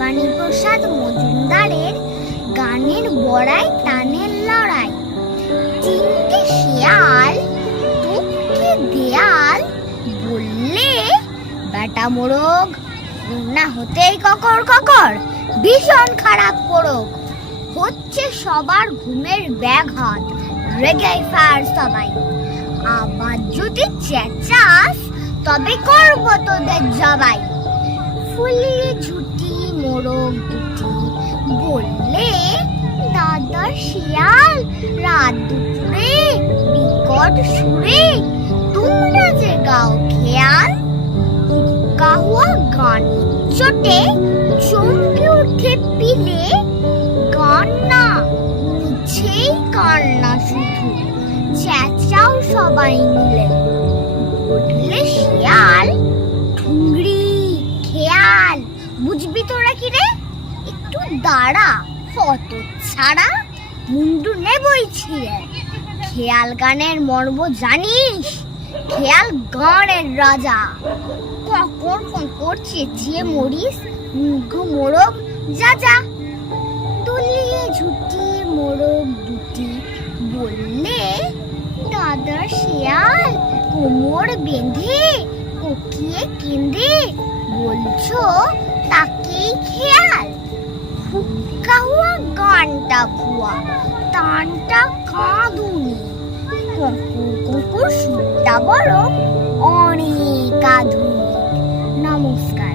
বাণী প্রসাদ মজুমদারের গানের বড়াই টানের লড়াই। তিনটে শিয়াল টপকে দেয়াল, বললে বেটা মোরগ না হতেই ককর ককর, ভীষণ খারাপ পড়ক। হচ্ছে সবার ঘুমের ব্যাঘাত, রেগে ফায়ার সবাই। আবার যদি চেঁচাস তবে করব তোদের জবাই। ফুলিয়ে ঝুটি মোরগ দুটি, বললে দাদার শিয়াল রাত দুপুরে বিকট সুরে তোমরা যে গাও খেয়াল। কাহুয়া গান চটে চমকে উঠে পিলে, গান না মিছেই কান্না শুধু, চেঁচাও সবাই মিলে। বললে শিয়াল ঠুংরি খেয়াল, বুঝবি তোরা কি রে, একটু দাঁড়া কত ছাড়া, মুন্ডু নেবই ছিঁড়ে। খেয়াল গানের মর্ম জানিস, খেয়াল গানের রাজা। ককর ককর চেঁচিয়ে মরিস, মুগ্ধ মোরগ যা যা। তুলিয়ে ঝুটি মোরগ দুটি, বললে দাদার শিয়াল কোমর বেঁধে কোকিয়ে কেঁদে, বলছো তাকেই খেয়াল। হুক্কা হুয়া গানটা ভুয়া, টানটা কাঁদুনি, কুকুর কুকুর সুরটা বড় অনেক আধুনিক। নমস্কার।